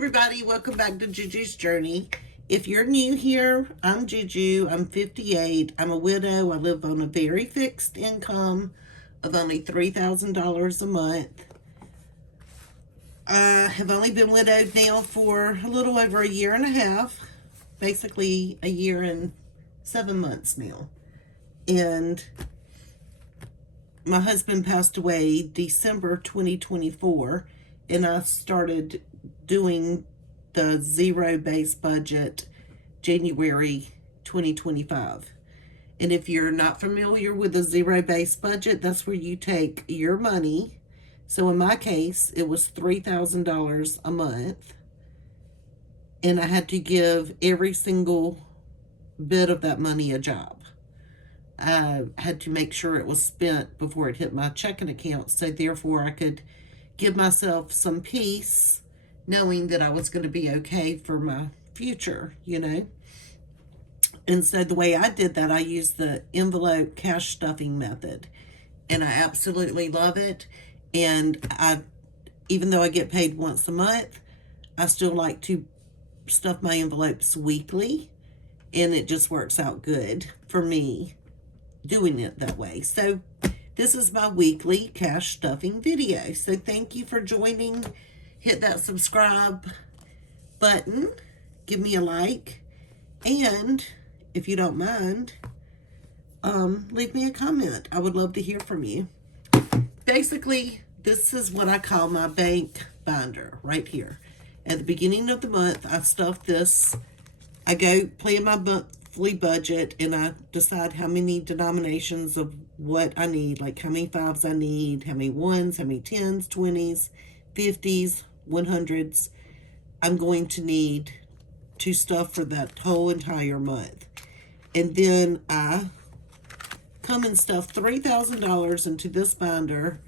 everybody, welcome back to JuJu's Journey. If you're new here, I'm JuJu. I'm 58. I'm a widow. I live on a very fixed income of only $3,000 a month. I have only been widowed now for a little over a year and a half, basically a year and 7 months now. And my husband passed away December 2024, and I started doing the zero-based budget January 2025. And if you're not familiar with a zero-based budget, that's where you take your money. So in my case, it was $3,000 a month. And I had to give every single bit of that money a job. I had to make sure it was spent before it hit my checking account. So therefore I could give myself some peace knowing that I was going to be okay for my future, you know. And so the way I did that, I used the envelope cash stuffing method. And I absolutely love it. And even though I get paid once a month, I still like to stuff my envelopes weekly. And it just works out good for me doing it that way. So this is my weekly cash stuffing video. So thank you for joining. Hit that subscribe button. Give me a like. And if you don't mind, leave me a comment. I would love to hear from you. Basically, this is what I call my bank binder right here. At the beginning of the month, I stuff this. I go plan my monthly budget and I decide how many denominations of what I need, like how many fives I need, how many ones, how many tens, 20s, 50s, 100s I'm going to need to stuff for that whole entire month. And then I come and stuff $3,000 into this binder,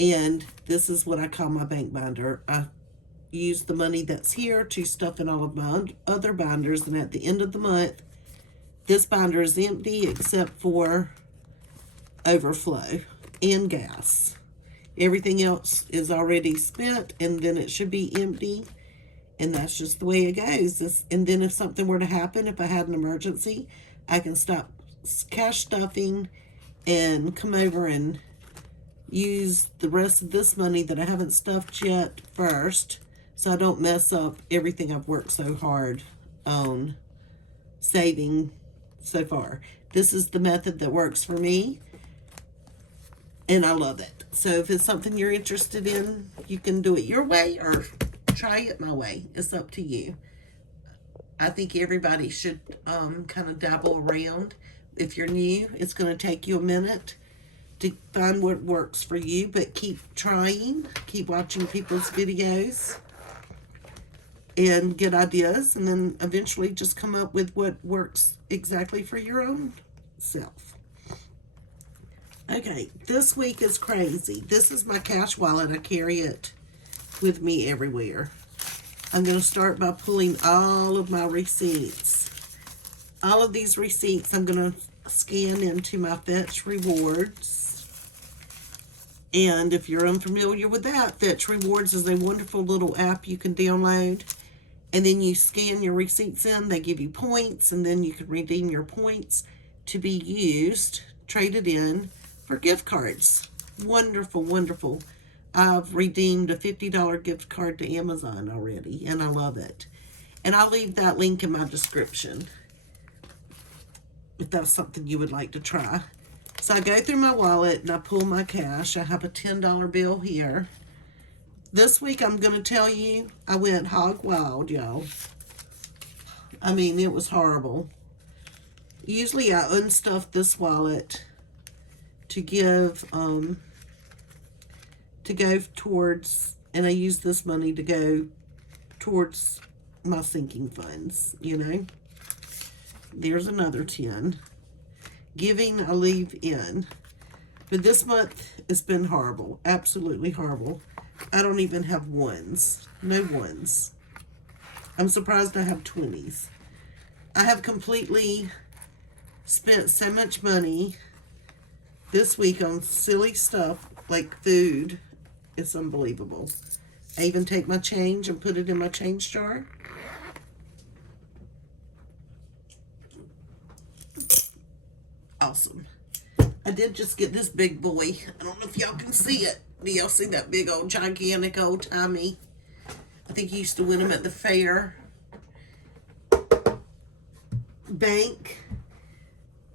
and this is what I call my bank binder. I use the money that's here to stuff in all of my other binders, and at the end of the month, this binder is empty except for overflow and gas. Everything else is already spent, and then it should be empty, and that's just the way it goes. And then if something were to happen, if I had an emergency, I can stop cash stuffing and come over and use the rest of this money that I haven't stuffed yet first, so I don't mess up everything I've worked so hard on saving so far. This is the method that works for me, and I love it. So if it's something you're interested in, you can do it your way or try it my way. It's up to you. I think everybody should kind of dabble around. If you're new, it's going to take you a minute to find what works for you, but keep trying, keep watching people's videos and get ideas, and then eventually just come up with what works exactly for your own self. Okay, this week is crazy. This is my cash wallet. I carry it with me everywhere. I'm going to start by pulling all of my receipts. All of these receipts I'm going to scan into my Fetch Rewards. And if you're unfamiliar with that, Fetch Rewards is a wonderful little app you can download. And then you scan your receipts in, they give you points, and then you can redeem your points to be used, traded in for gift cards. Wonderful, wonderful. I've redeemed a $50 gift card to Amazon already, and I love it. And I'll leave that link in my description if that's something you would like to try. So I go through my wallet and I pull my cash. I have a $10 bill here. This week I'm going to tell you, I went hog wild, y'all. I mean, it was horrible. Usually I unstuff this wallet to give, to go towards, and I use this money to go towards my sinking funds, you know. There's another 10. Giving, I leave in. But this month, it's been horrible. Absolutely horrible. I don't even have ones. No ones. I'm surprised I have 20s. I have completely spent so much money this week on silly stuff like food. It's unbelievable. I even take my change and put it in my change jar. Awesome. I did just get this big boy. I don't know if y'all can see it. Do y'all see that big old gigantic old timey? I think you used to win them at the fair. Bank.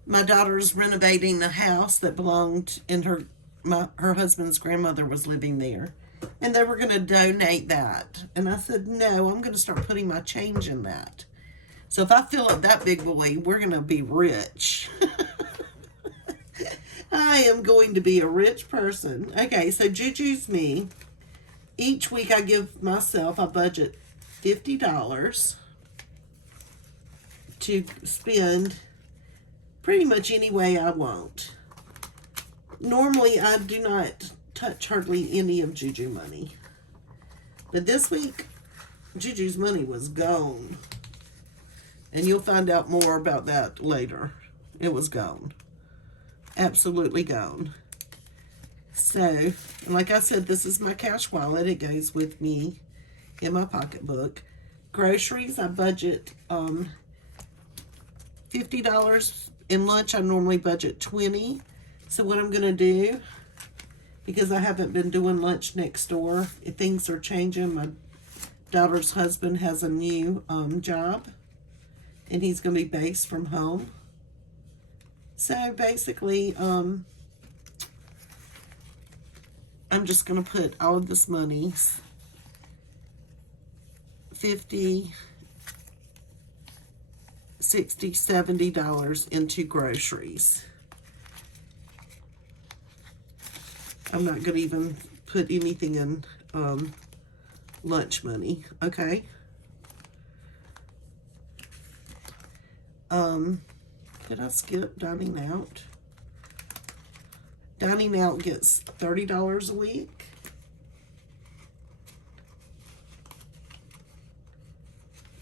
My daughter's renovating a house that belonged in her husband's grandmother was living there. And they were going to donate that. And I said, no, I'm going to start putting my change in that. So if I fill up that big boy, we're going to be rich. I am going to be a rich person. Okay, so JuJu's me. Each week I give myself, I budget $50 to spend pretty much any way I want. Normally I do not touch hardly any of JuJu money. But this week, JuJu's money was gone. And you'll find out more about that later. It was gone. Absolutely gone. So, like I said, this is my cash wallet. It goes with me in my pocketbook. Groceries, I budget $50. In lunch, I normally budget $20. So what I'm going to do, because I haven't been doing lunch next door, things are changing. My daughter's husband has a new job, and he's going to be based from home. So basically, I'm just going to put all of this money, $50, $60, $70 into groceries. I'm not going to even put anything in lunch money, okay? Did I skip dining out? Dining out gets $30 a week.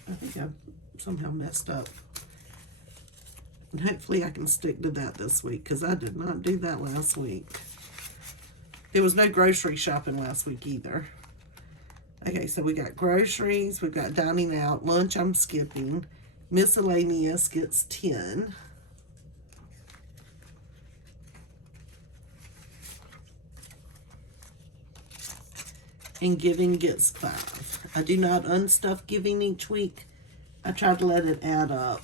I think I somehow messed up. And hopefully I can stick to that this week, because I did not do that last week. There was no grocery shopping last week either. Okay, so we got groceries, we've got dining out, lunch I'm skipping, miscellaneous gets 10. And giving gets 5. I do not unstuff giving each week. I try to let it add up.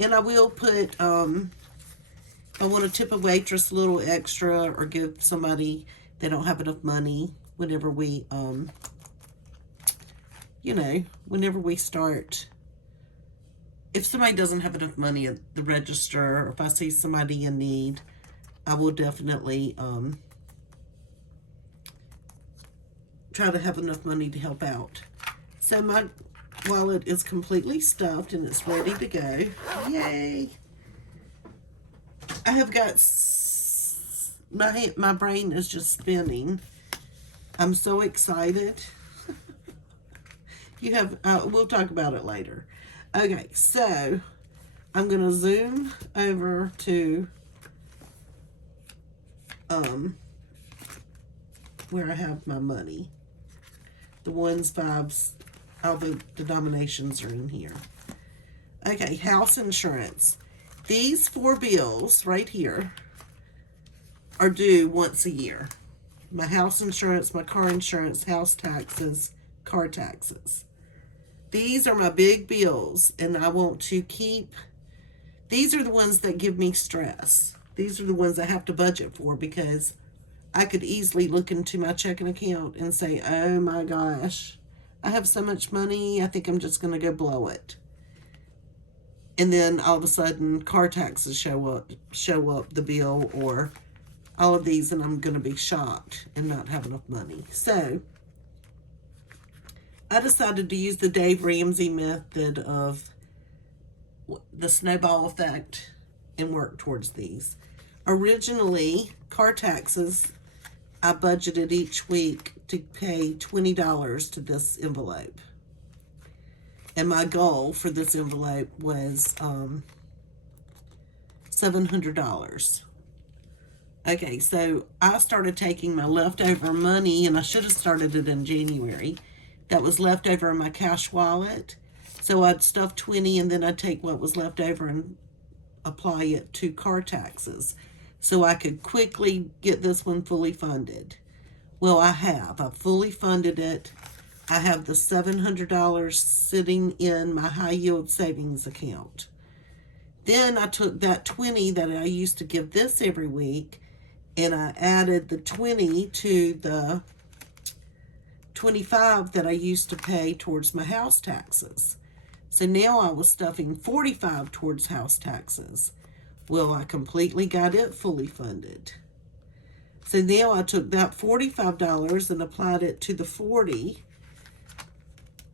And I will put, I want to tip a waitress a little extra or give somebody they don't have enough money whenever we, whenever we start. If somebody doesn't have enough money at the register, or if I see somebody in need, I will definitely try to have enough money to help out. So my wallet is completely stuffed and it's ready to go. Yay! I have got, my brain is just spinning. I'm so excited. We'll talk about it later. Okay, so I'm going to zoom over to where I have my money. The ones, fives, all the denominations are in here. Okay, house insurance. These 4 bills right here are due once a year. My house insurance, my car insurance, house taxes, car taxes. These are my big bills, and I want to keep, these are the ones that give me stress. These are the ones I have to budget for, because I could easily look into my checking account and say, oh my gosh, I have so much money, I think I'm just going to go blow it. And then all of a sudden, car taxes show up the bill, or all of these, and I'm going to be shocked and not have enough money. So I decided to use the Dave Ramsey method of the snowball effect and work towards these. Originally, car taxes, I budgeted each week to pay $20 to this envelope. And my goal for this envelope was $700. Okay, so I started taking my leftover money, and I should have started it in January. That was left over in my cash wallet. So I'd stuff 20, and then I'd take what was left over and apply it to car taxes. So I could quickly get this one fully funded. Well, I've fully funded it. I have the $700 sitting in my high yield savings account. Then I took that 20 that I used to give this every week, and I added the 20 to the 25 that I used to pay towards my house taxes. So now I was stuffing 45 towards house taxes. Well, I completely got it fully funded. So now I took that $45 and applied it to the 40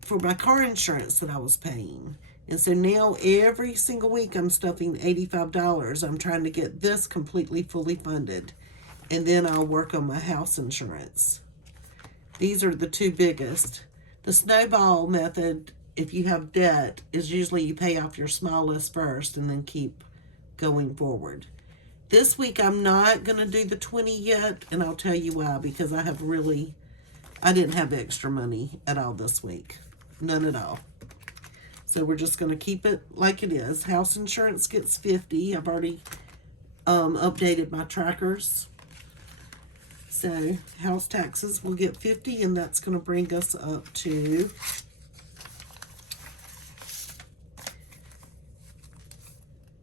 for my car insurance that I was paying. And so now every single week I'm stuffing $85. I'm trying to get this completely fully funded. And then I'll work on my house insurance. These are the two biggest. The snowball method, if you have debt, is usually you pay off your smallest first and then keep going forward. This week I'm not going to do the 20 yet, and I'll tell you why. Because I didn't have extra money at all this week. None at all. So we're just going to keep it like it is. House insurance gets 50. I've already updated my trackers. So house taxes will get 50, and that's going to bring us up to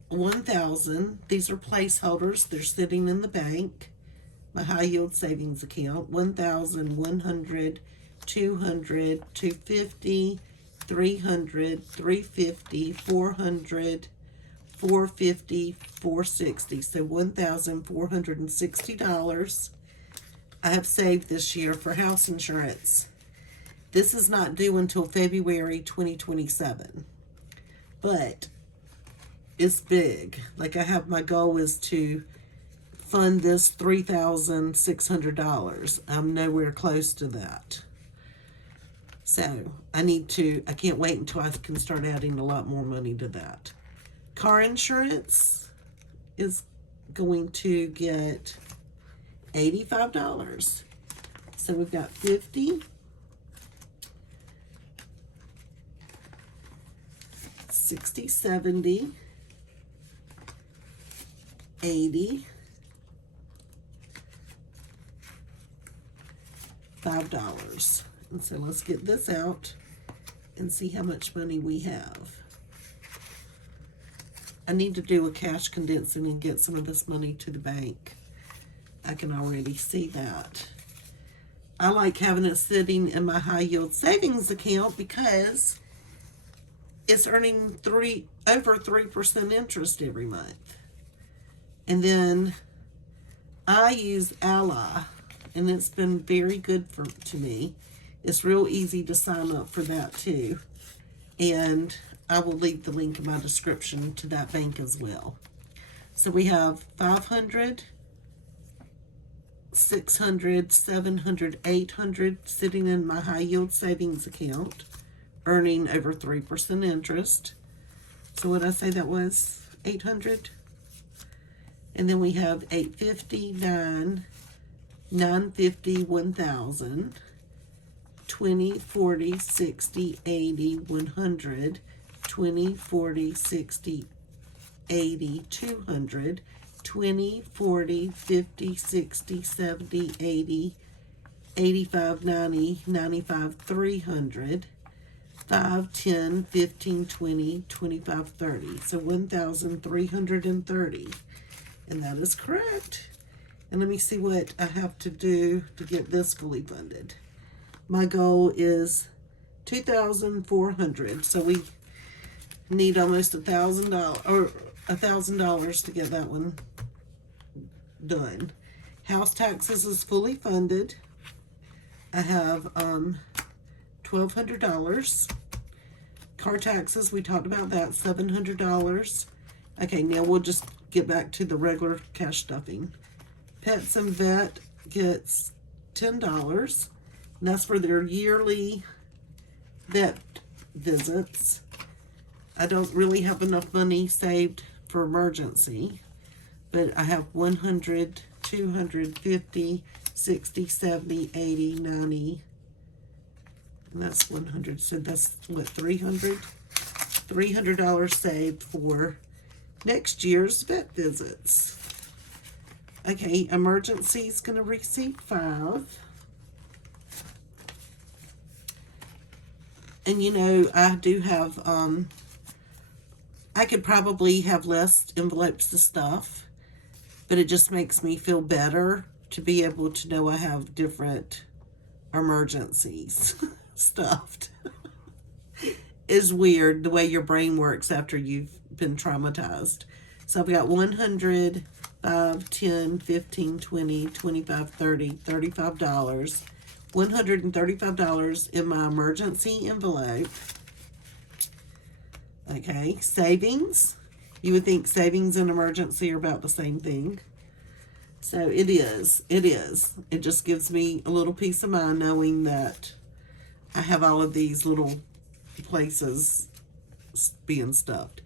$1,000. These are placeholders. They're sitting in the bank. My high yield savings account. $1,000, $100, $200, $250, $300, $350, $400, $450, $460. So $1,460. I have saved this year for house insurance. This is not due until February 2027. But it's big. Like, my goal is to fund this $3,600. I'm nowhere close to that. So I can't wait until I can start adding a lot more money to that. Car insurance is going to get $85. So we've got 50, 60, 70, 80, $5. And so let's get this out and see how much money we have. I need to do a cash condensing and get some of this money to the bank. I can already see that. I like having it sitting in my high yield savings account because it's earning over 3% interest every month. And then I use Ally, and it's been very good to me. It's real easy to sign up for that too. And I will leave the link in my description to that bank as well. So we have 500, 600, 700, 800 sitting in my high yield savings account, earning over 3% interest. So what did I say that was? 800? And then we have 850, 950, 1,000, 20, 40, 60, 80, 100, 20, 40, 60, 80, 200, 20, 40, 50, 60, 70, 80, 85, 90, 95, 300, 5, 10, 15, 20, 25, 30. So 1,330. And that is correct. And let me see what I have to do to get this fully funded. My goal is $2,400. So we need almost $1,000 to get that one done. House taxes is fully funded. I have $1,200. Car taxes, we talked about that, $700. Okay, now we'll just get back to the regular cash stuffing. Pets and vet gets $10. And that's for their yearly vet visits. I don't really have enough money saved for emergency, but I have $100, 250, 60, 70, 80, 90. And that's 100. So that's what, $300 saved for next year's vet visits. Okay, emergency is going to receive 5. And you know, I do have, I could probably have less envelopes of stuff, but it just makes me feel better to be able to know I have different emergencies stuffed. Is weird the way your brain works after you've been traumatized. So I've got 100, 5, 10, 15, 20, 25, 30, $35. $135 in my emergency envelope. Okay, savings. You would think savings and emergency are about the same thing. So it is. It is. It just gives me a little peace of mind knowing that I have all of these little places being stuffed.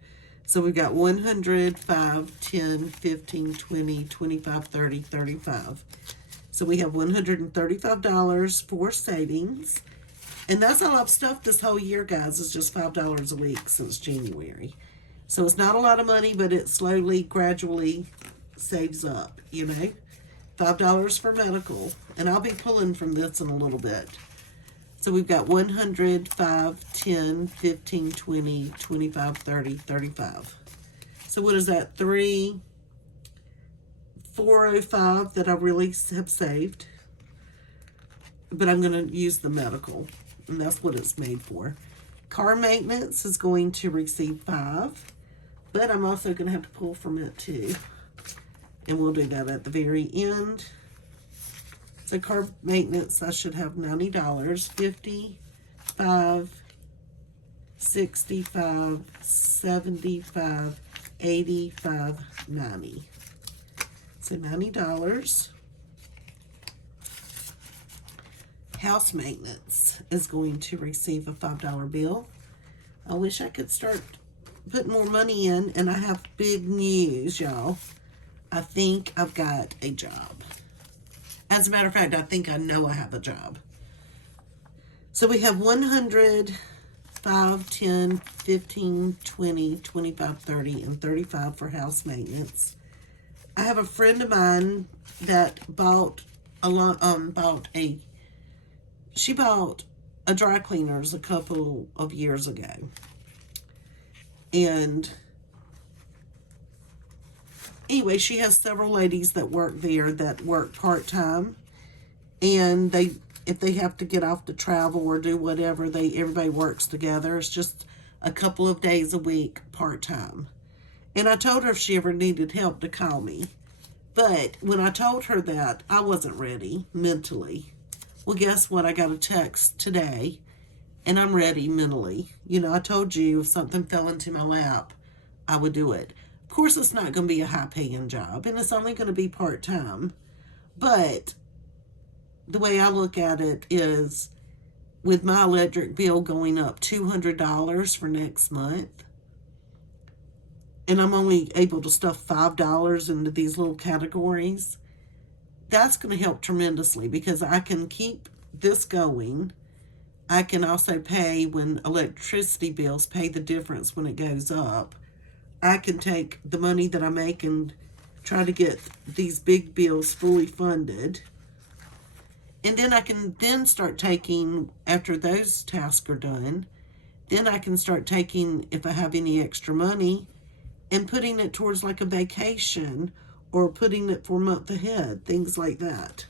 So we've got 100, 5, 10, 15, 20, 25, 30, 35. So we have $135 for savings. And that's all I've stuffed this whole year, guys. It's just $5 a week since January. So it's not a lot of money, but it slowly, gradually saves up, you know. $5 for medical. And I'll be pulling from this in a little bit. So we've got 100, 5, 10, 15, 20, 25, 30, 35. So what is that? 405 that I really have saved. But I'm going to use the medical. And that's what it's made for. Car maintenance is going to receive 5. But I'm also going to have to pull from it too. And we'll do that at the very end. So car maintenance, I should have $90. 50, 5, 65, 75, 85, 90. So $90. House maintenance is going to receive a $5 bill. I wish I could start putting more money in, and I have big news, y'all. I think I've got a job. As a matter of fact, I think I know I have a job. So we have 100, 5, 10, 15, 20, 25, 30, and 35 for house maintenance. I have a friend of mine that she bought a dry cleaners a couple of years ago. And anyway, she has several ladies that work there that work part-time. And if they have to get off to travel or do whatever, everybody works together. It's just a couple of days a week part-time. And I told her if she ever needed help to call me. But when I told her that, I wasn't ready mentally. Well, guess what? I got a text today, and I'm ready mentally. You know, I told you if something fell into my lap, I would do it. Of course, it's not going to be a high-paying job, and it's only going to be part-time. But the way I look at it is, with my electric bill going up $200 for next month, and I'm only able to stuff $5 into these little categories, that's going to help tremendously because I can keep this going. I can also pay when electricity bills, pay the difference when it goes up. I can take the money that I make and try to get these big bills fully funded. And then I can then start taking, after those tasks are done, then I can start taking, if I have any extra money, and putting it towards like a vacation or putting it for a month ahead, things like that.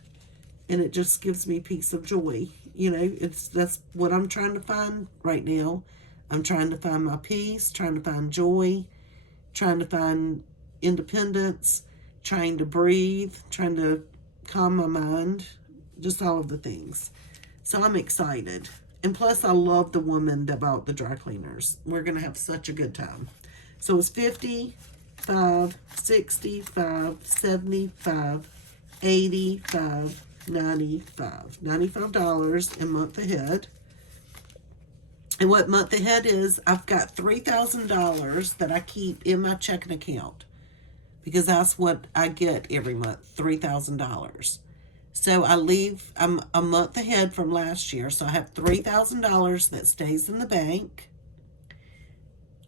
And it just gives me peace of joy. You know, that's what I'm trying to find right now. I'm trying to find my peace, trying to find joy, trying to find independence, trying to breathe, trying to calm my mind, just all of the things. So I'm excited. And plus, I love the woman that bought the dry cleaners. We're going to have such a good time. So it's 55, 65, 75, 85, 95. $95 a month ahead. And what month ahead is, I've got $3,000 that I keep in my checking account because that's what I get every month, $3,000. So I'm a month ahead from last year, so I have $3,000 that stays in the bank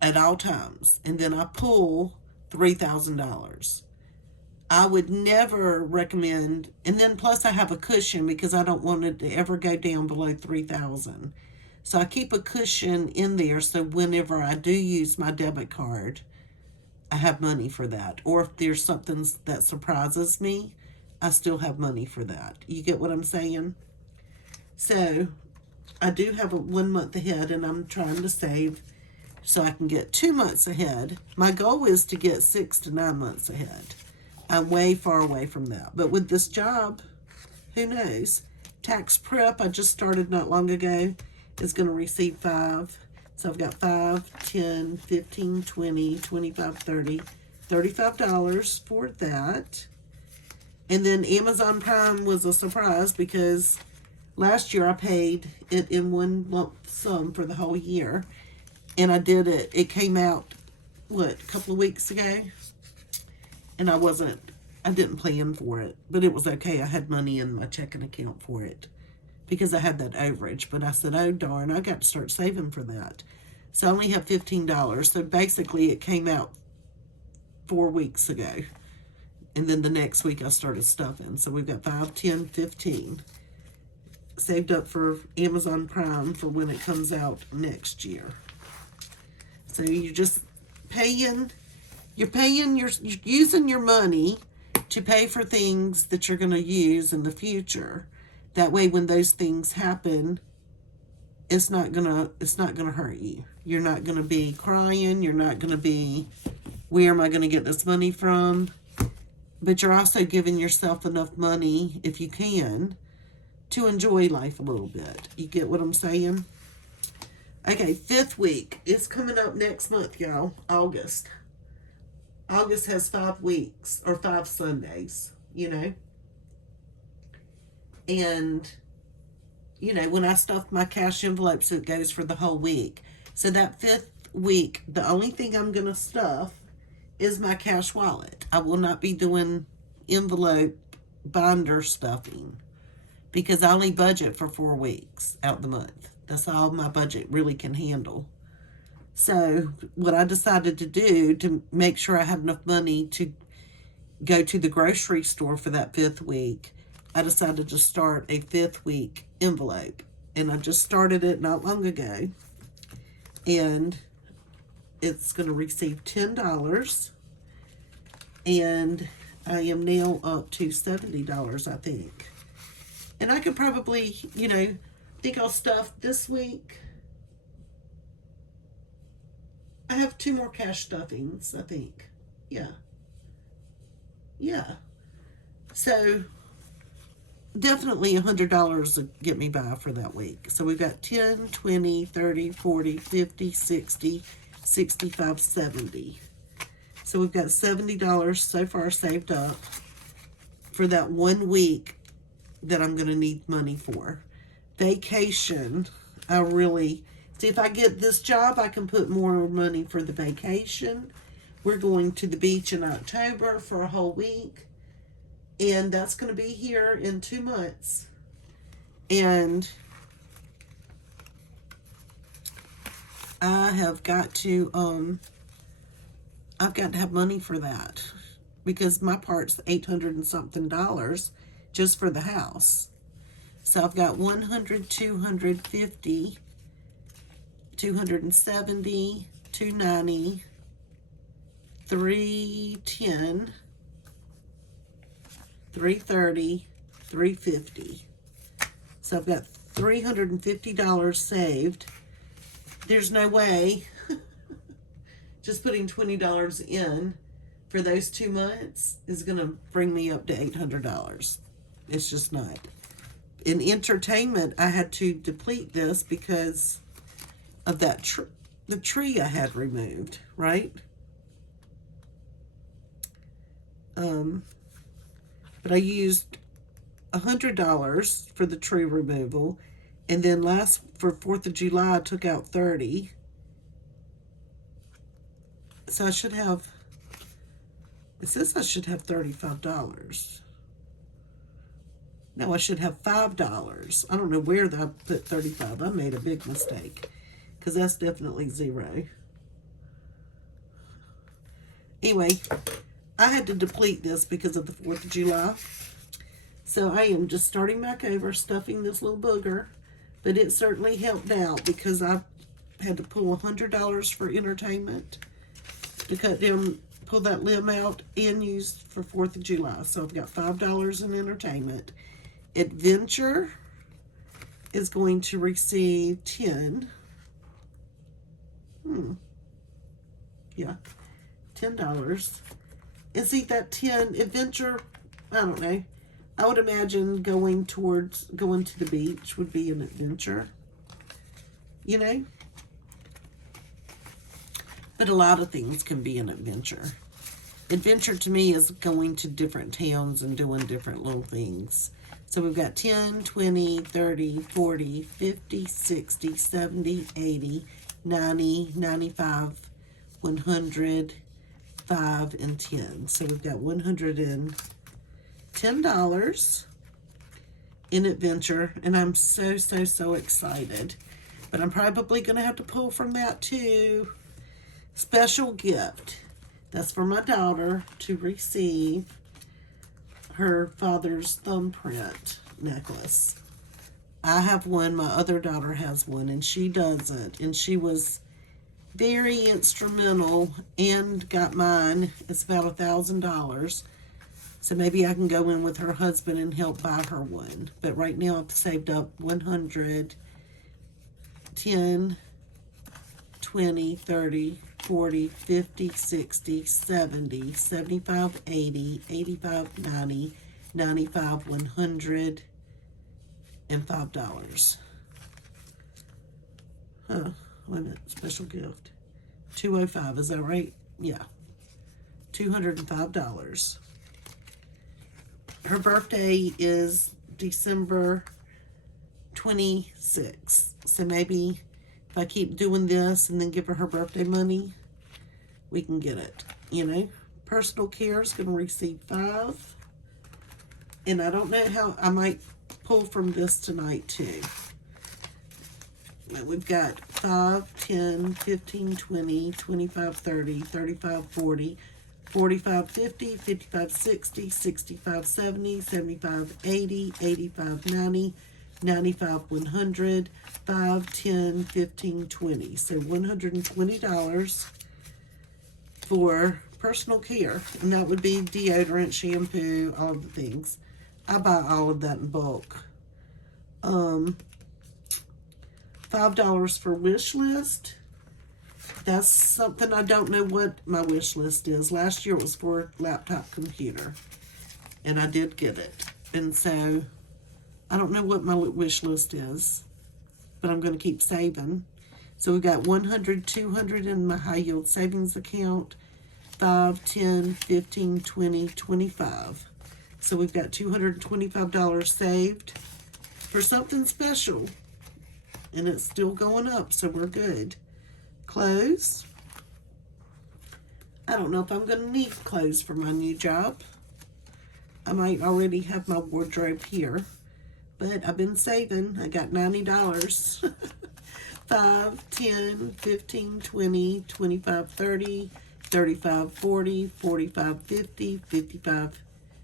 at all times, and then I pull $3,000. I would never recommend, and then plus I have a cushion because I don't want it to ever go down below 3,000. So I keep a cushion in there so whenever I do use my debit card, I have money for that. Or if there's something that surprises me, I still have money for that. You get what I'm saying? So I do have a 1 month ahead, and I'm trying to save so I can get 2 months ahead. My goal is to get 6 to 9 months ahead. I'm way far away from that. But with this job, who knows? Tax prep, I just started not long ago, is going to receive 5. So I've got 5, 10, 15, 20, 25, 30, $35 for that. And then Amazon Prime was a surprise because last year I paid it in one lump sum for the whole year. And I did it. It came out, a couple of weeks ago? And I didn't plan for it. But it was okay. I had money in my checking account for it because I had that overage. But I said, oh darn, I got to start saving for that. So I only have $15. So basically it came out 4 weeks ago. And then the next week I started stuffing. So we've got 5, 10, 15 saved up for Amazon Prime for when it comes out next year. So you're just you're using your money to pay for things that you're going to use in the future. That way when those things happen, it's not gonna hurt you. You're not gonna be crying, you're not gonna be, where am I gonna get this money from? But you're also giving yourself enough money, if you can, to enjoy life a little bit. You get what I'm saying? Okay, 5th week is coming up next month, y'all. August. August has 5 weeks, or 5 Sundays, And, when I stuff my cash envelopes, it goes for the whole week. So that 5th week, the only thing I'm going to stuff is my cash wallet. I will not be doing envelope binder stuffing because I only budget for 4 weeks out the month. That's all my budget really can handle. So what I decided to do to make sure I have enough money to go to the grocery store for that 5th week, I decided to start a 5th week envelope. And I just started it not long ago. And it's going to receive $10. And I am now up to $70, I think. And I could probably, think I'll stuff this week. I have 2 more cash stuffings, I think. Yeah. So definitely $100 will get me by for that week. So we've got 10, 20, 30, 40, 50, 60, 65, 70. So we've got $70 so far saved up for that 1 week that I'm going to need money for. Vacation, see, if I get this job, I can put more money for the vacation. We're going to the beach in October for a whole week. And that's going to be here in 2 months. And I have got to, I've got to have money for that. Because my part's $800 and something just for the house. So I've got 100, 250, 270, 290, 310, 330, 350. So I've got $350 saved. There's no way just putting $20 in for those 2 months is going to bring me up to $800. It's just not. In entertainment, I had to deplete this because of that the tree I had removed, right? But I used $100 for the tree removal, and then for 4th of July, I took out $30. 30. So I should have, It says I should have $35. No, I should have $5. I don't know where I put 35. I made a big mistake because that's definitely zero. Anyway, I had to deplete this because of the 4th of July. So I am just starting back over, stuffing this little booger. But it certainly helped out because I had to pull $100 for entertainment to cut down, pull that limb out and use for 4th of July. So I've got $5 in entertainment. Adventure is going to receive 10. Yeah, $10. And see that 10 adventure, I don't know. I would imagine going to the beach would be an adventure, you know? But a lot of things can be an adventure. Adventure to me is going to different towns and doing different little things. So we've got 10, 20, 30, 40, 50, 60, 70, 80, 90, 95, 100, 5, and 10. So we've got $110 in adventure, and I'm so excited. But I'm probably going to have to pull from that too. Special gift. That's for my daughter to receive her father's thumbprint necklace. I have one, my other daughter has one, and she doesn't. And she was very instrumental and got mine. It's about $1,000. So maybe I can go in with her husband and help buy her one. But right now I've saved up 100, 10, 20, 30, 40, 50, 60, 70, 75, 80, 85, 90, 95, 100, and $5. Huh, wait a minute, special gift. 205, is that right? Yeah, $205. Her birthday is December 26th. So maybe if I keep doing this and then give her birthday money, we can get it, you know. Personal care is going to receive 5. And I don't know how, I might pull from this tonight too. We've got 5, 10, 15, 20, 25, 30, 35, 40, 45, 50, 55, 60, 65, 70, 75, 80, 85, 90, 95, 100, 5, 10, 15, 20. So $120 for personal care. And that would be deodorant, shampoo, all of the things. I buy all of that in bulk. $5 for wish list. That's something I don't know what my wish list is. Last year it was for a laptop computer. And I did get it. And so I don't know what my wish list is, but I'm going to keep saving. So we've got 100, 200 in my high yield savings account, 5, 10, 15, 20, 25. So we've got $225 saved for something special. And it's still going up, so we're good. Clothes. I don't know if I'm going to need clothes for my new job. I might already have my wardrobe here. But I've been saving. I got $90. 5, 10, 15, 20, 25, 30, 35, 40, 45, 50, 55,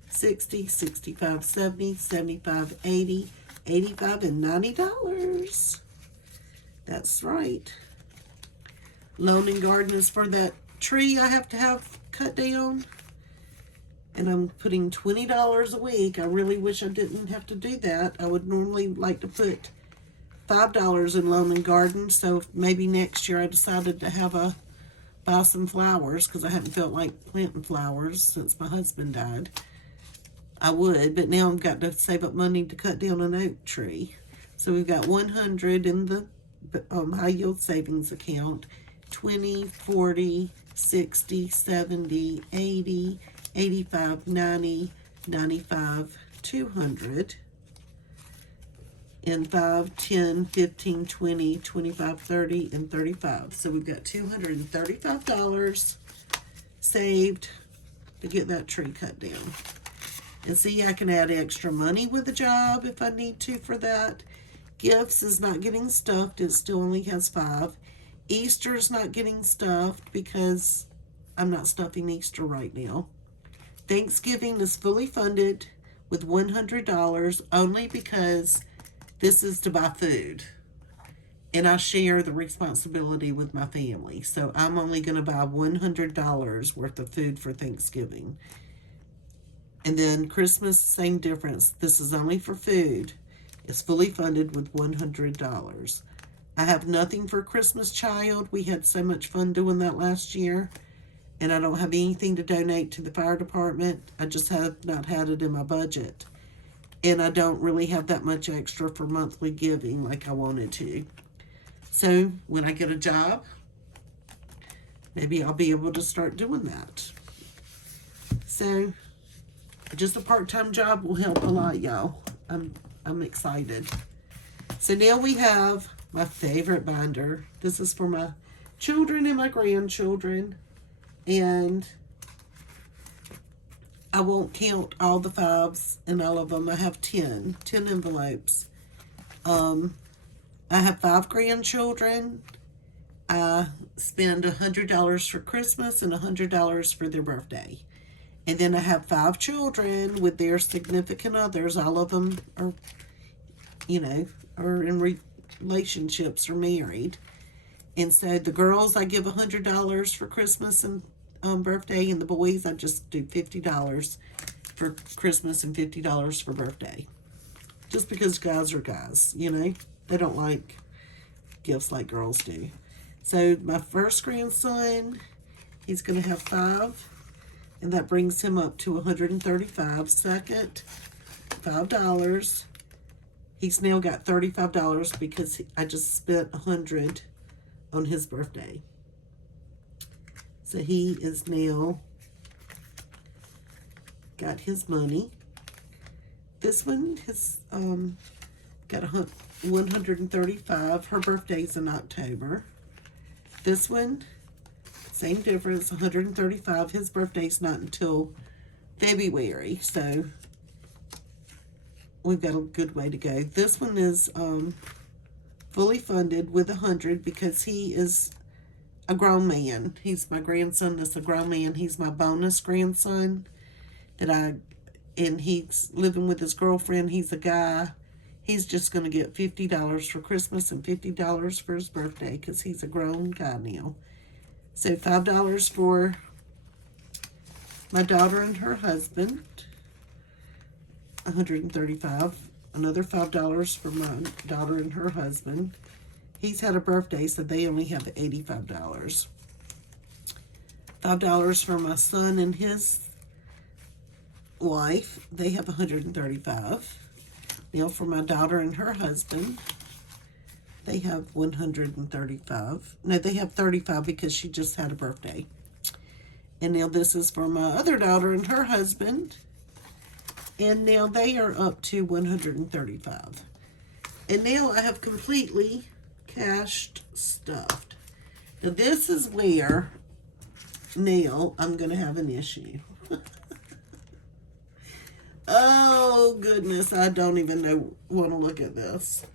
60, 65, 70, 75, 80, 85, and $90. That's right. Lawn and garden is for that tree I have to have cut down. And I'm putting $20 a week. I really wish I didn't have to do that. I would normally like to put $5 in lawn and garden. So maybe next year I decided to buy some flowers because I haven't felt like planting flowers since my husband died. I would, but now I've got to save up money to cut down an oak tree. So we've got 100 in the high yield savings account, 20, 40, 60, 70, 80, 85, 90, 95, 200, and 5, 10, 15, 20, 25, 30, and 35. So we've got $235 saved to get that tree cut down. And see, I can add extra money with the job if I need to for that. Gifts is not getting stuffed. It still only has 5. Easter is not getting stuffed because I'm not stuffing Easter right now. Thanksgiving is fully funded with $100 only because this is to buy food. And I share the responsibility with my family. So I'm only going to buy $100 worth of food for Thanksgiving. And then Christmas, same difference. This is only for food. It's fully funded with $100. I have nothing for Christmas Child. We had so much fun doing that last year. And I don't have anything to donate to the fire department. I just have not had it in my budget. And I don't really have that much extra for monthly giving like I wanted to. So when I get a job, maybe I'll be able to start doing that. So just a part-time job will help a lot, y'all. I'm excited. So now we have my favorite binder. This is for my children and my grandchildren. And I won't count all the 5s in all of them. I have 10 envelopes. I have 5 grandchildren. I spend $100 for Christmas and $100 for their birthday. And then I have 5 children with their significant others. All of them are, are in relationships or married. And so the girls, I give $100 for Christmas and birthday. And the boys, I just do $50 for Christmas and $50 for birthday. Just because guys are guys, They don't like gifts like girls do. So my first grandson, he's going to have 5. And that brings him up to $135. Second, $5. He's now got $35 because I just spent $100 on his birthday. So he is now got his money. This one has got $135. Her birthday's in October. This one, same difference, $135. His birthday's not until February, so we've got a good way to go. This one is fully funded with $100 because he is a grown man. He's my grandson that's a grown man. He's my bonus grandson and he's living with his girlfriend. He's a guy. He's just going to get $50 for Christmas and $50 for his birthday because he's a grown guy now. So $5 for my daughter and her husband, $135. Another $5 for my daughter and her husband. He's had a birthday, so they only have $85. $5 for my son and his wife. They have $135. Now for my daughter and her husband, they have $135. No, they have $35 because she just had a birthday. And now this is for my other daughter and her husband. And now they are up to $135. And now I have completely cashed stuffed. Now this is where now I'm going to have an issue. Oh, goodness, I don't even want to look at this.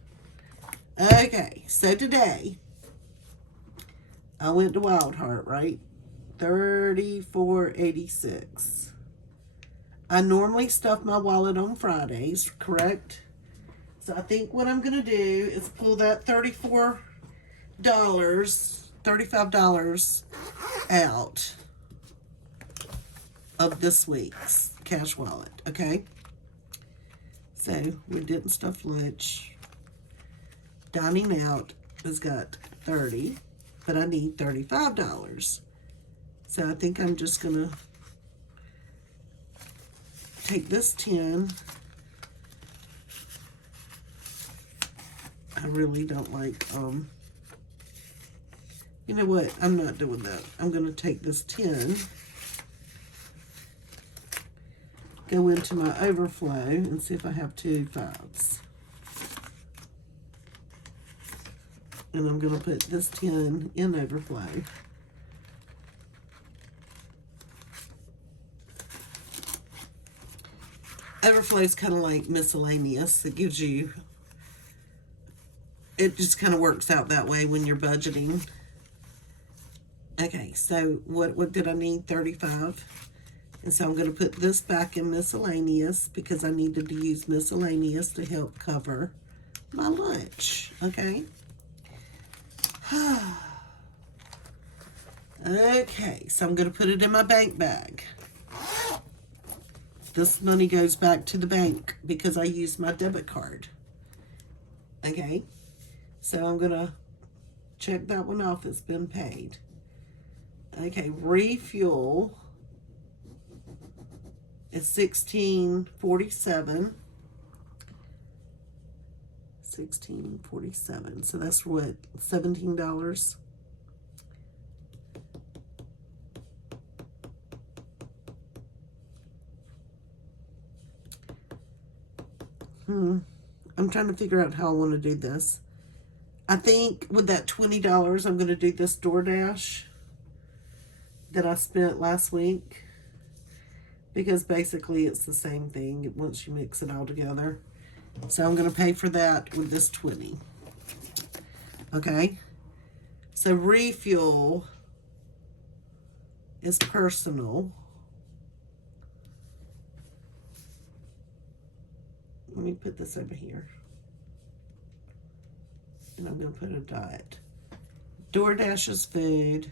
Okay, so today, I went to Wild Heart, right? $34.86. I normally stuff my wallet on Fridays, correct? So I think what I'm going to do is pull that $35 out of this week's cash wallet, okay? So we didn't stuff lunch. Dining out has got $30, but I need $35. So I think I'm just gonna take this 10. I really don't like, you know what? I'm not doing that. I'm gonna take this 10, go into my overflow and see if I have 2 5s. And I'm going to put this 10 in overflow. Overflow is kind of like miscellaneous. It gives you, it just kind of works out that way when you're budgeting. Okay, so what did I need? 35. And so I'm going to put this back in miscellaneous because I needed to use miscellaneous to help cover my lunch. Okay. Okay, so I'm going to put it in my bank bag. This money goes back to the bank because I used my debit card. Okay, so I'm going to check that one off. It's been paid. Okay, refuel is $16.47. $16.47. So that's what, $17? I'm trying to figure out how I want to do this. I think with that $20, I'm going to do this DoorDash that I spent last week. Because basically it's the same thing once you mix it all together. So I'm going to pay for that with this 20. Okay. So refuel is personal. Let me put this over here. And I'm going to put a dot. DoorDash is food.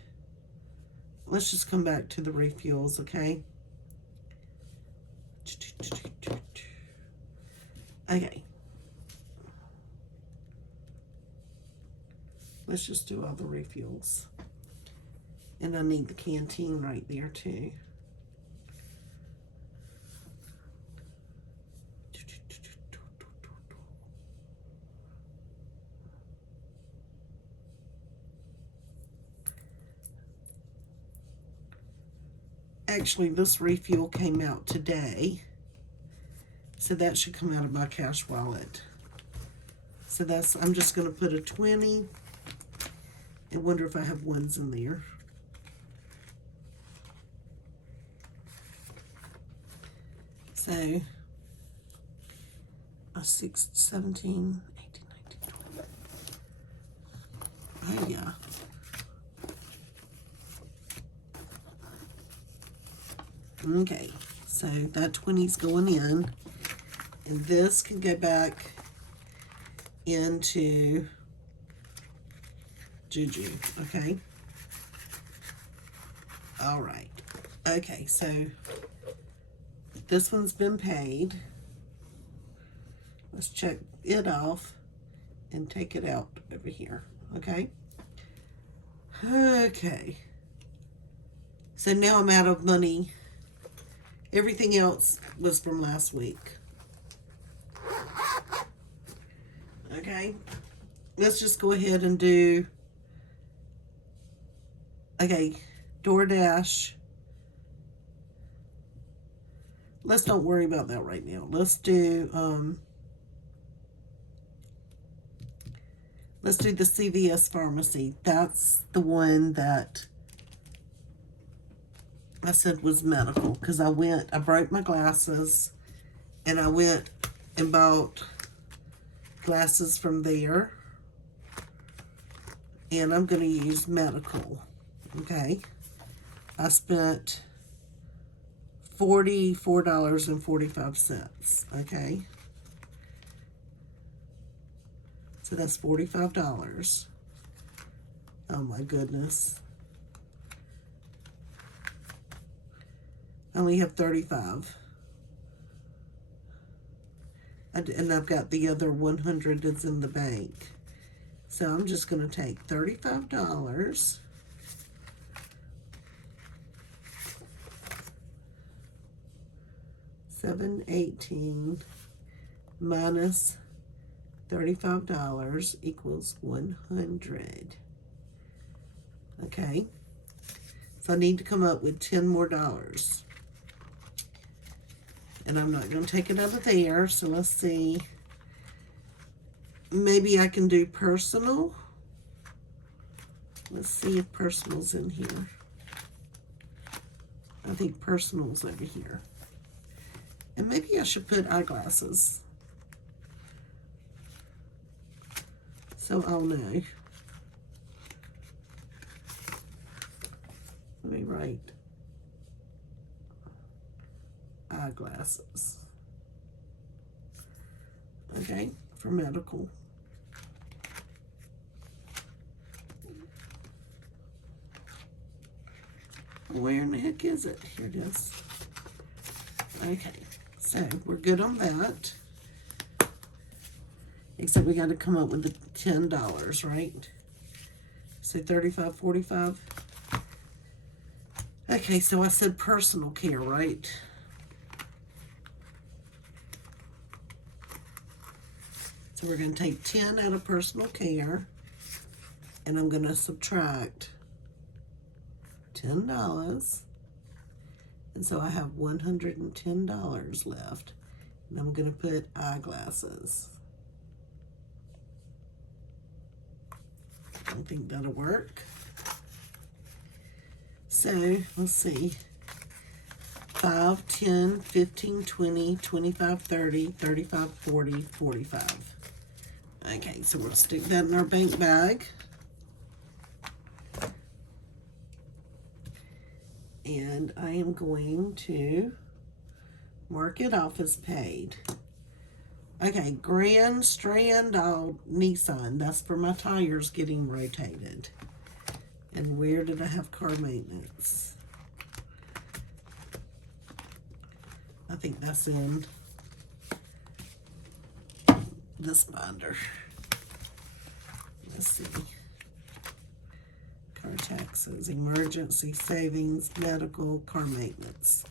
Let's just come back to the refuels, okay? Okay. Let's just do all the refuels. And I need the canteen right there too. Actually, this refuel came out today. So that should come out of my cash wallet. So that's, I'm just going to put a 20. I wonder if I have ones in there. So, 6, 17, 18, 19, 20. Oh, yeah. Okay, so that 20's going in. And this can go back into JuJu, okay? All right. Okay, so this one's been paid. Let's check it off and take it out over here, okay? Okay. So now I'm out of money. Everything else was from last week. Okay, let's just go ahead and do, okay, DoorDash. Let's don't worry about that right now. Let's do the CVS pharmacy. That's the one that I said was medical, because I broke my glasses, and I went and bought glasses from there, and I'm going to use medical. Okay, I spent $44.45. Okay, so that's $45. Oh my goodness, I only have 35. And I've got the other 100 that's in the bank. So I'm just going to take $35. $7.18 minus $35 equals 100. Okay. So I need to come up with 10 more dollars. And I'm not going to take it out of there. So let's see. Maybe I can do personal. Let's see if personal's in here. I think personal's over here. And maybe I should put eyeglasses, so I'll know. Let me write eyeglasses. Okay, for medical. Where in the heck is it? Here it is. Okay, so we're good on that. Except we got to come up with the $10, right? So $35.45. Okay, so I said personal care, right? So we're going to take 10 out of personal care, and I'm going to subtract $10. And so I have $110 left. And I'm going to put eyeglasses. I think that'll work. So, let's see. 5, 10, 15, 20, 25, 30, 35, 40, 45. Okay, so we'll stick that in our bank bag. And I am going to mark it off as paid. Okay, Grand Strand Nissan. That's for my tires getting rotated. And where did I have car maintenance? I think that's in this binder. Let's see. Car taxes, emergency savings, medical, car maintenance.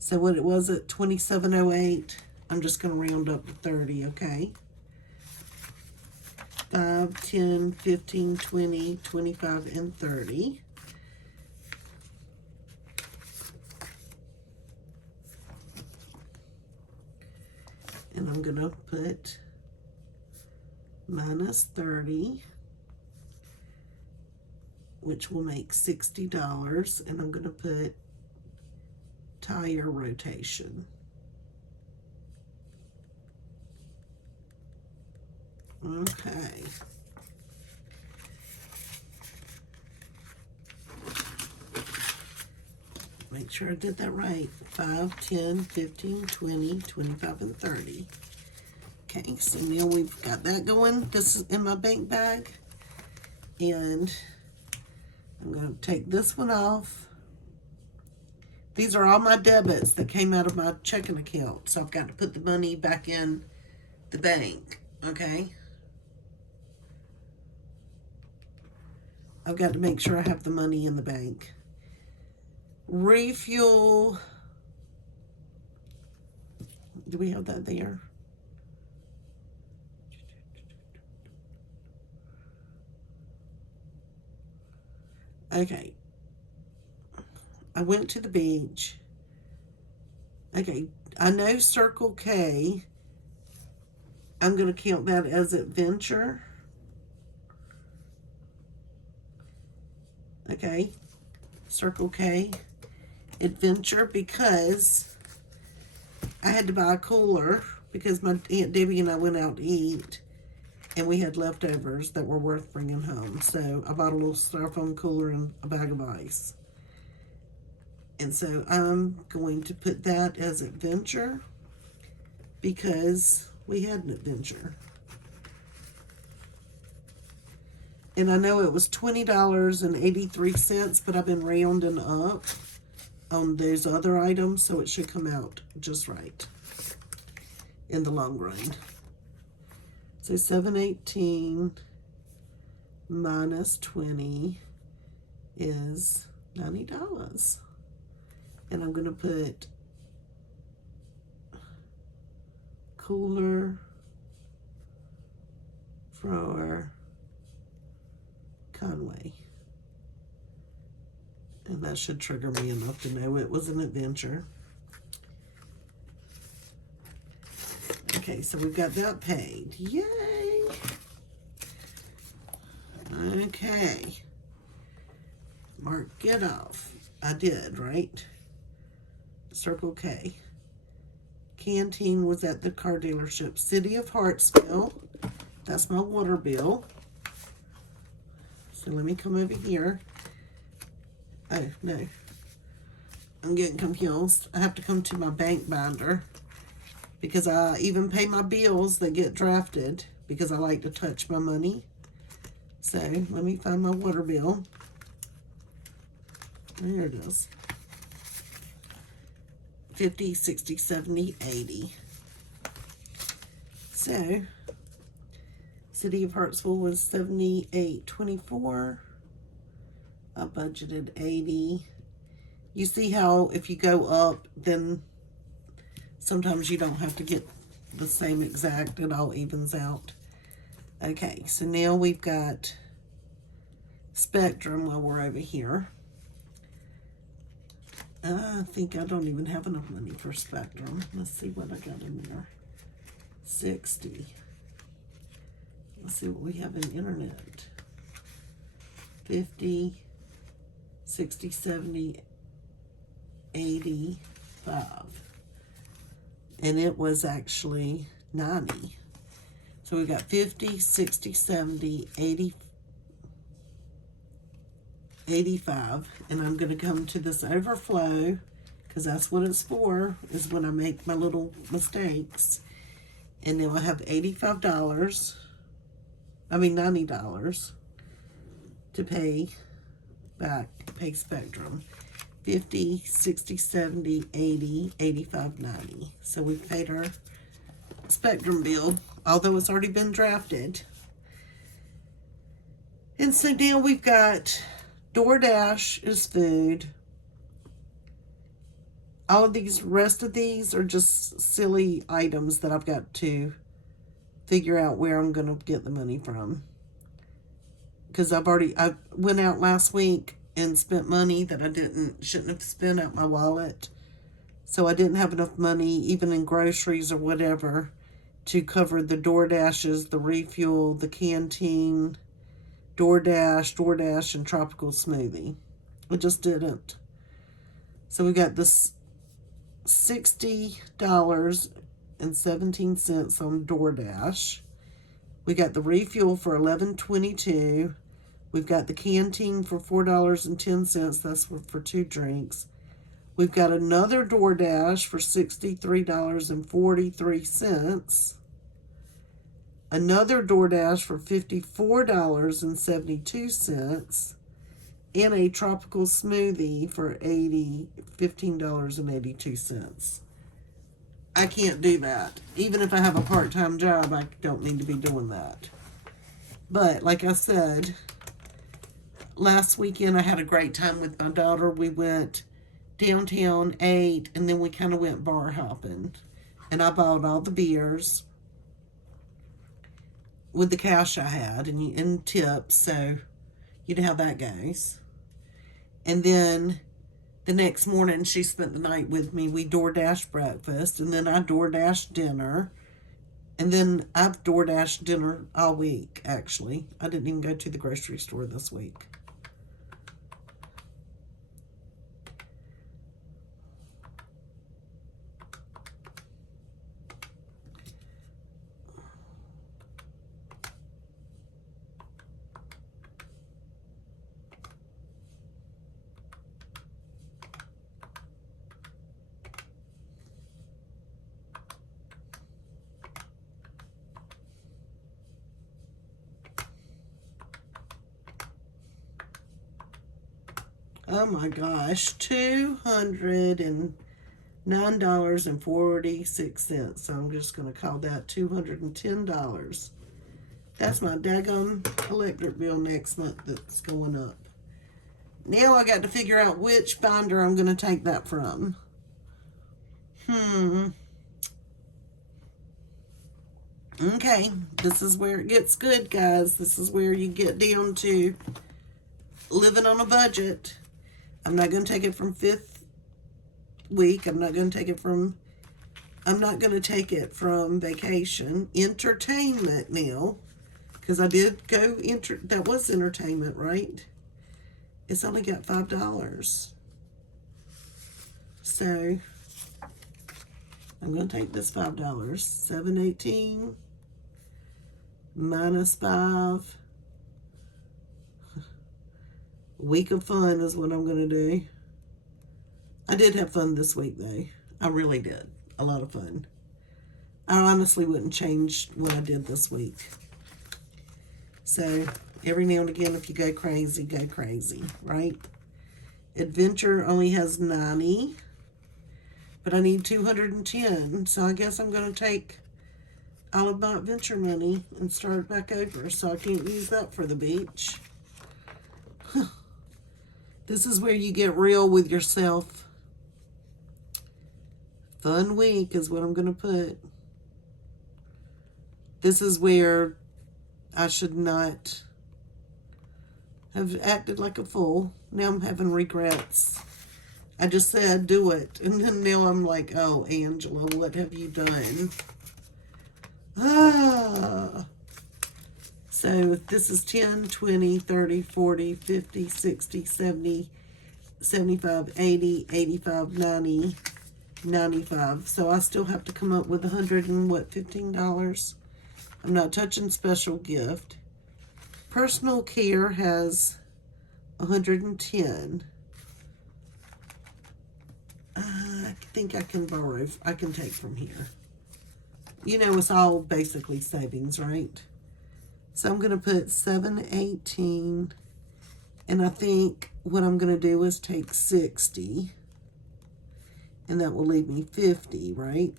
So what it was at $27.08, I'm just going to round up to 30, okay? 5, 10, 15, 20, 25, and 30. And I'm going to put minus 30, which will make $60. And I'm going to put tire rotation. Okay. Make sure I did that right. 5, 10, 15, 20, 25, and 30. Okay, so now we've got that going. This is in my bank bag. And I'm going to take this one off. These are all my debits that came out of my checking account. So I've got to put the money back in the bank. Okay? I've got to make sure I have the money in the bank. Refuel. Do we have that there? Okay. I went to the beach. Okay. I know Circle K. I'm going to count that as adventure. Okay, Circle K, adventure, because I had to buy a cooler because my Aunt Debbie and I went out to eat and we had leftovers that were worth bringing home. So I bought a little styrofoam cooler and a bag of ice. And so I'm going to put that as adventure because we had an adventure. And I know it was $20.83, but I've been rounding up on those other items, so it should come out just right in the long run. So $7.18 minus 20 is $90. And I'm going to put cooler for Conway. And that should trigger me enough to know it was an adventure. Okay, so we've got that paid. Yay! Okay. Mark it off. I did, right? Circle K. canteen was at the car dealership. City of Hartsville, that's my water bill. So let me come over here. Oh, no. I'm getting confused. I have to come to my bank binder because I even pay my bills that get drafted because I like to touch my money. So let me find my water bill. There it is. 50, 60, 70, 80. So, City of Hartsville was 78.24. I budgeted 80. You see how if you go up, then sometimes you don't have to get the same exact. It all evens out. Okay, so now we've got Spectrum while we're over here. I think I don't even have enough money for Spectrum. Let's see what I got in there. 60. Let's see what we have in internet. 50, 60, 70, 85. And it was actually 90. So we got 50, 60, 70, 80, 85. And I'm going to come to this overflow because that's what it's for, is when I make my little mistakes. And now I have $85. I mean $90 to pay back, pay Spectrum. 50, 60, 70, 80, 85, 90. So we've paid our Spectrum bill, although it's already been drafted. And so now we've got DoorDash is food. All of these, rest of these are just silly items that I've got to figure out where I'm going to get the money from. Because I went out last week and spent money that I shouldn't have spent out my wallet. So I didn't have enough money, even in groceries or whatever, to cover the DoorDashes, the refuel, the canteen, DoorDash, and tropical smoothie. I just didn't. So we got this $60.17 on DoorDash. We got the refuel for $11.22. We've got the canteen for $4.10. That's for 2 drinks. We've got another DoorDash for $63.43. Another DoorDash for $54.72. And a tropical smoothie for $15.82. I can't do that. Even if I have a part-time job, I don't need to be doing that. But like I said, last weekend I had a great time with my daughter. We went downtown, ate, and then we kind of went bar hopping. And I bought all the beers with the cash I had and tips, so you know how that goes. And then the next morning, she spent the night with me. We DoorDashed breakfast, and then I DoorDashed dinner. And then I've DoorDashed dinner all week, actually. I didn't even go to the grocery store this week. Oh my gosh, $209.46. So I'm just going to call that $210. That's my daggone electric bill next month that's going up. Now I got to figure out which binder I'm going to take that from. Okay, this is where it gets good, guys. This is where you get down to living on a budget. I'm not going to take it from 5th week. I'm not going to take it from vacation. Entertainment now, because I did go, that was entertainment, right? It's only got $5. So, I'm going to take this $5. $7.18 minus 5. Week of fun is what I'm going to do. I did have fun this week, though. I really did. A lot of fun. I honestly wouldn't change what I did this week. So, every now and again, if you go crazy, right? Adventure only has 90. But I need 210. So, I guess I'm going to take all of my adventure money and start back over. So, I can't use that for the beach. This is where you get real with yourself. Fun week is what I'm going to put. This is where I should not have acted like a fool. Now I'm having regrets. I just said do it. And then now I'm like, oh, Angela, what have you done? So this is 10, 20, 30, 40, 50, 60, 70, 75, 80, 85, 90, 95. So I still have to come up with $15. I'm not touching special gift. Personal care has 110. I think I can borrow. I can take from here. You know, it's all basically savings, right? So I'm going to put 718, and I think what I'm going to do is take 60, and that will leave me 50, right?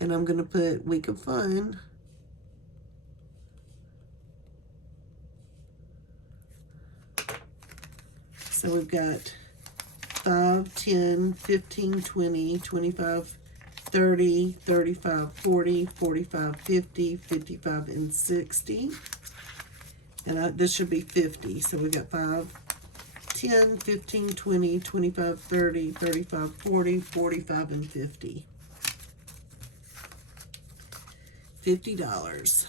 And I'm going to put week of fun. So we've got 5, 10, 15, 20, 25, 30, 35, 40, 45, 50, 55, and 60. And this should be 50. So we got 5, 10, 15, 20, 25, 30, 35, 40, 45, and 50. $50.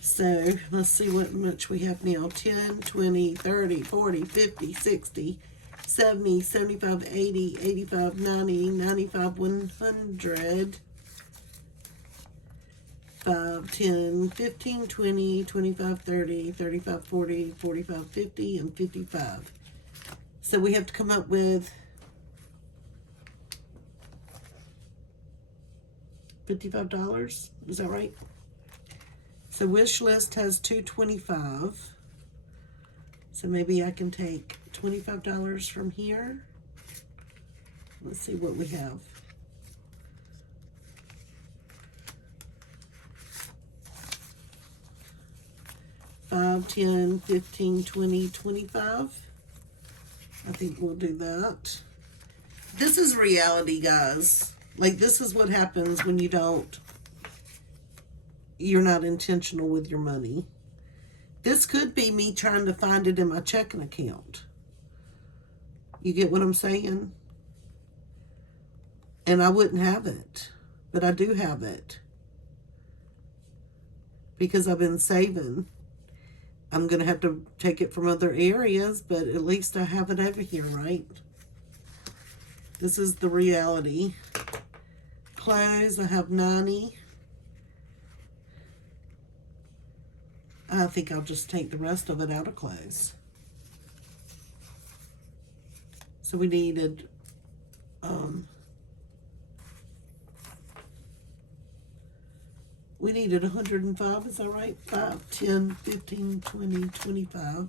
So let's see what much we have now. 10, 20, 30, 40, 50, 60, 70, 75, 80, 85, 90, 95, 100. 5, 10, 15, 20, 25, 30, 35, 40, 45, 50, and 55. So we have to come up with $55. Is that right? So wish list has $225. So maybe I can take $25 from here. Let's see what we have. $5, 10, 15, 20, 25. I think we'll do that. This is reality, guys. Like, this is what happens when you're not intentional with your money. This could be me trying to find it in my checking account. You get what I'm saying? And I wouldn't have it, but I do have it because I've been saving. I'm going to have to take it from other areas, but at least I have it over here, right? This is the reality. Clothes, I have 90. I think I'll just take the rest of it out of clothes. So we needed we needed 105, is that right? 5, 10, 15, 20, 25,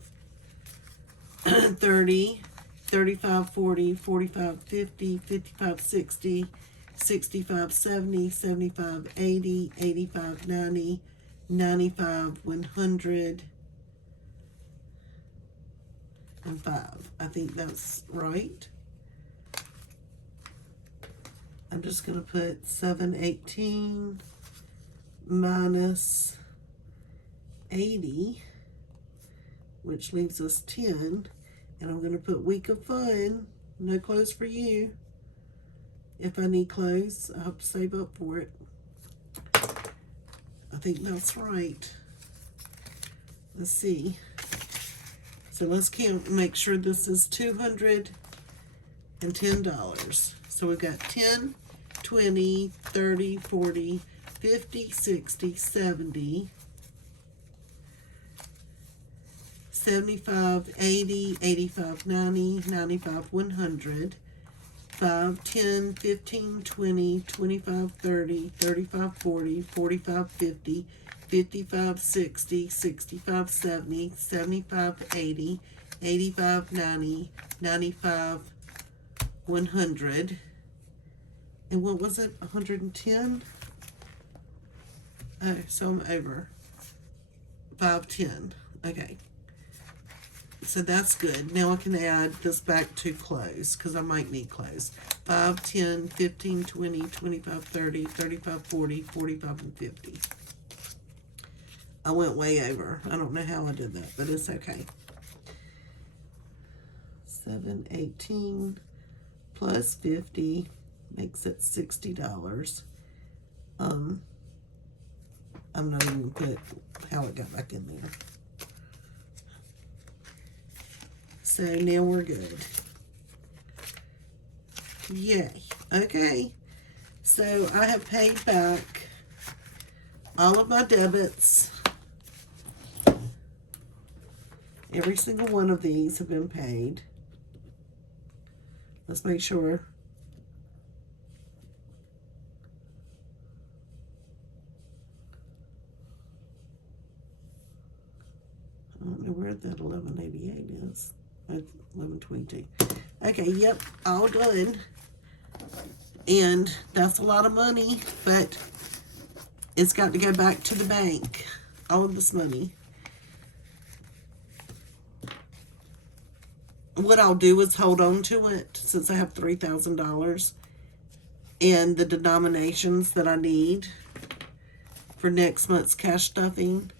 30, 35, 40, 45, 50, 55, 60, 65, 70, 75, 80, 85, 90, 95, 100, and 5. I think that's right. I'm just going to put 718 minus 80, which leaves us 10. And I'm going to put week of fun. No clothes for you. If I need clothes, I have to save up for it. I think that's right. Let's see. So let's count and make sure this is 200. and $10. So we've got 10, 20, 30, 40, 50, 60, 70, 75, 80, 85, 90, 95, 100, 5, 10, 15, 20, 25, 30, 35, 40, 45, 50, 55, 60, 65, 70, 75, 80, 85, 90, 95, 100. And what was it? 110? Oh, so I'm over. 510. Okay. So that's good. Now I can add this back to clothes, because I might need clothes. 5, 10, 15, 20, 25, 30, 35, 40, 45, and 50. I went way over. I don't know how I did that, but it's okay. 7, 18 plus 50 makes it $60. I'm not even put how it got back in there. So now we're good. Yay. Okay. So I have paid back all of my debits. Every single one of these have been paid. Let's make sure. I don't know where that 1188 is. 1122. Okay, yep, all done. And that's a lot of money, but it's got to go back to the bank. All of this money. What I'll do is hold on to it, since I have $3,000 and the denominations that I need for next month's cash stuffing.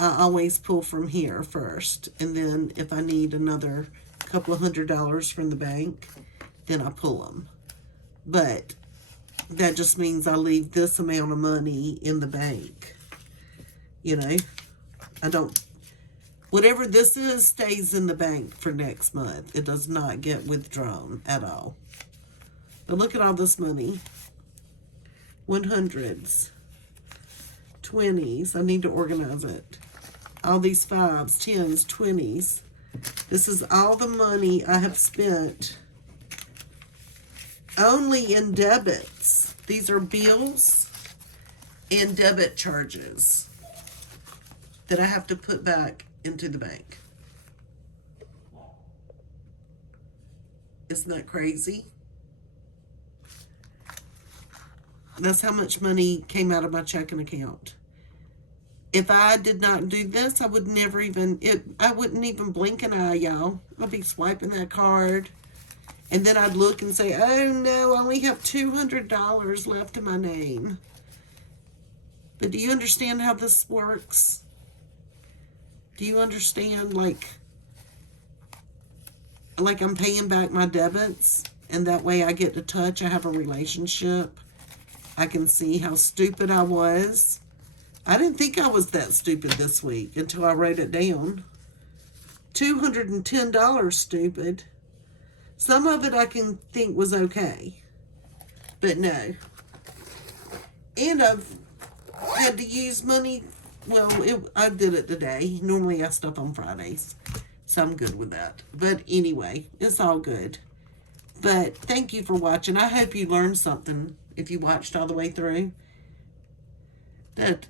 I always pull from here first, and then if I need another couple of $100 from the bank, then I pull them. But that just means I leave this amount of money in the bank. You know, I don't, whatever this is stays in the bank for next month. It does not get withdrawn at all. But look at all this money. 100s, 20s. I need to organize it. All these 5s, 10s, 20s. This is all the money I have spent only in debits. These are bills and debit charges that I have to put back into the bank. Isn't that crazy? That's how much money came out of my checking account. If I did not do this, I would never even, I wouldn't even blink an eye, y'all. I'd be swiping that card. And then I'd look and say, oh no, I only have $200 left in my name. But do you understand how this works? Do you understand, like I'm paying back my debits, and that way I get to touch, I have a relationship. I can see how stupid I was. I didn't think I was that stupid this week until I wrote it down. $210 stupid. Some of it I can think was okay. But no. And I've had to use money. Well, I did it today. Normally I stuff on Fridays. So I'm good with that. But anyway, it's all good. But thank you for watching. I hope you learned something if you watched all the way through. That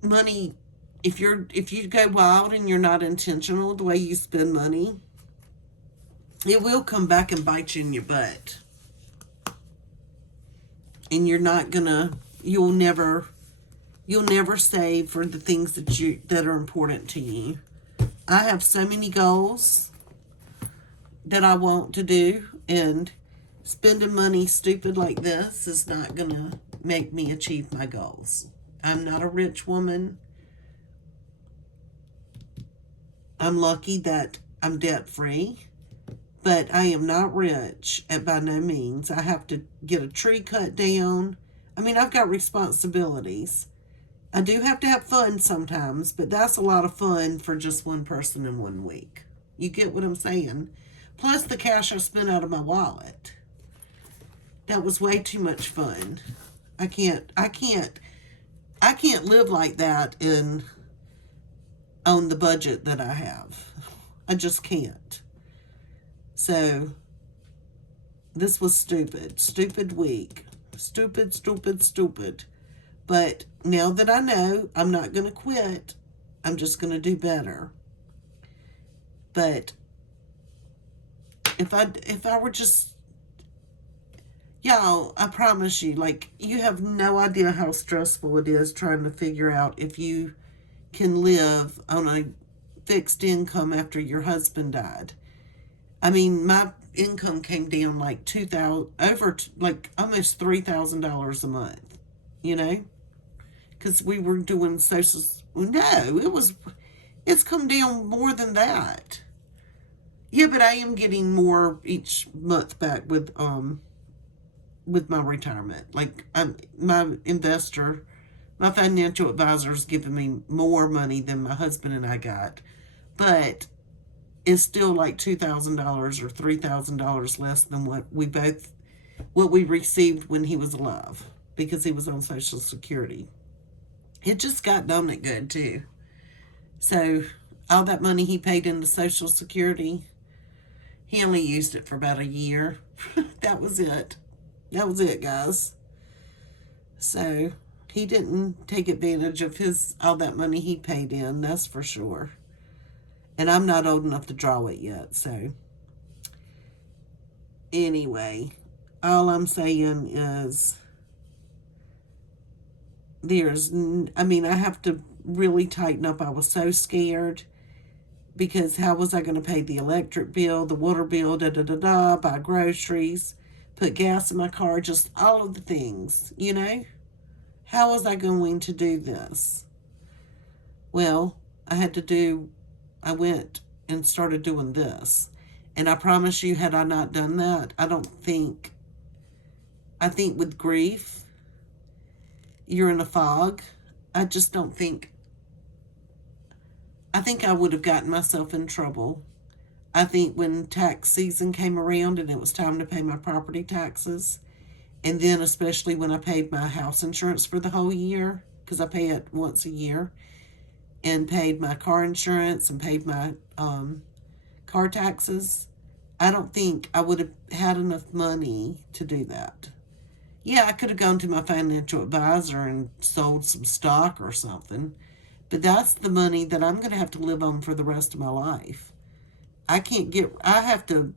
money, if you go wild and you're not intentional the way you spend money, it will come back and bite you in your butt. And you're not gonna, you'll never save for the things that are important to you. I have so many goals that I want to do, and spending money stupid like this is not gonna make me achieve my goals. I'm not a rich woman. I'm lucky that I'm debt-free, but I am not rich by no means. I have to get a tree cut down. I mean, I've got responsibilities. I do have to have fun sometimes, but that's a lot of fun for just one person in 1 week. You get what I'm saying? plus the cash I spent out of my wallet. That was way too much fun. I can't live like that on the budget that I have. I just can't. So, this was stupid. Stupid week. Stupid, stupid, stupid. But now that I know, I'm not going to quit. I'm just going to do better. But if I were just, y'all, I promise you, like, you have no idea how stressful it is trying to figure out if you can live on a fixed income after your husband died. I mean, my income came down like like almost $3,000 a month, you know, because we were doing social. No, it's come down more than that. Yeah, but I am getting more each month back with my retirement. Like, my financial advisor is giving me more money than my husband and I got, but it's still like $2,000 or $3,000 less than what we received when he was alive, because he was on Social Security. It just got done it good too. So all that money he paid into Social Security, he only used it for about a year. That was it. That was it, guys. So he didn't take advantage of all that money he paid in, that's for sure. And I'm not old enough to draw it yet, so. Anyway, all I'm saying is I have to really tighten up. I was so scared, because how was I going to pay the electric bill, the water bill, buy groceries, put gas in my car, just all of the things, you know? How was I going to do this? Well, I went and started doing this. And I promise you, had I not done that, I think with grief, you're in a fog. I think I would have gotten myself in trouble. I think when tax season came around and it was time to pay my property taxes, and then especially when I paid my house insurance for the whole year, because I pay it once a year, and paid my car insurance and paid my car taxes, I don't think I would have had enough money to do that. Yeah, I could have gone to my financial advisor and sold some stock or something, but that's the money that I'm going to have to live on for the rest of my life. I have to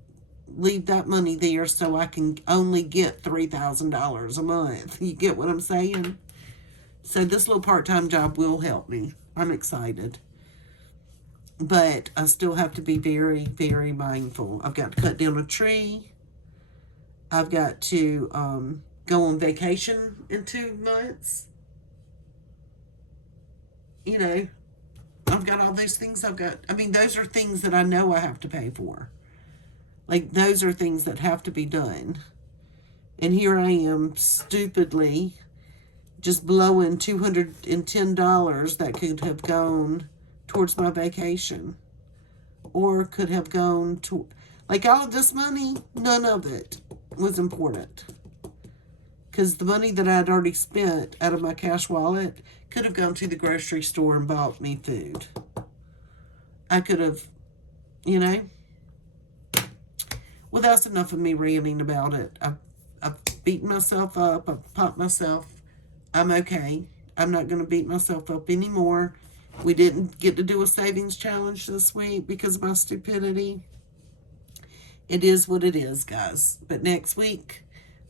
leave that money there so I can only get $3,000 a month. You get what I'm saying? So this little part-time job will help me. I'm excited. But I still have to be very, very mindful. I've got to cut down a tree. I've got to go on vacation in 2 months. You know, I've got all those things those are things that I know I have to pay for. Like, those are things that have to be done. And here I am, stupidly, just blowing $210 that could have gone towards my vacation. Or could have gone to, like, all of this money, none of it was important. Because the money that I'd already spent out of my cash wallet could have gone to the grocery store and bought me food. I could have, you know. Well, that's enough of me ranting about it. I've beaten myself up. I've popped myself. I'm okay. I'm not going to beat myself up anymore. We didn't get to do a savings challenge this week because of my stupidity. It is what it is, guys. But next week,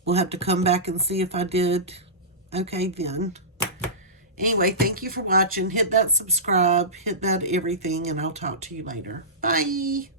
we'll have to come back and see if I did okay then. Anyway, thank you for watching. Hit that subscribe. Hit that everything. And I'll talk to you later. Bye.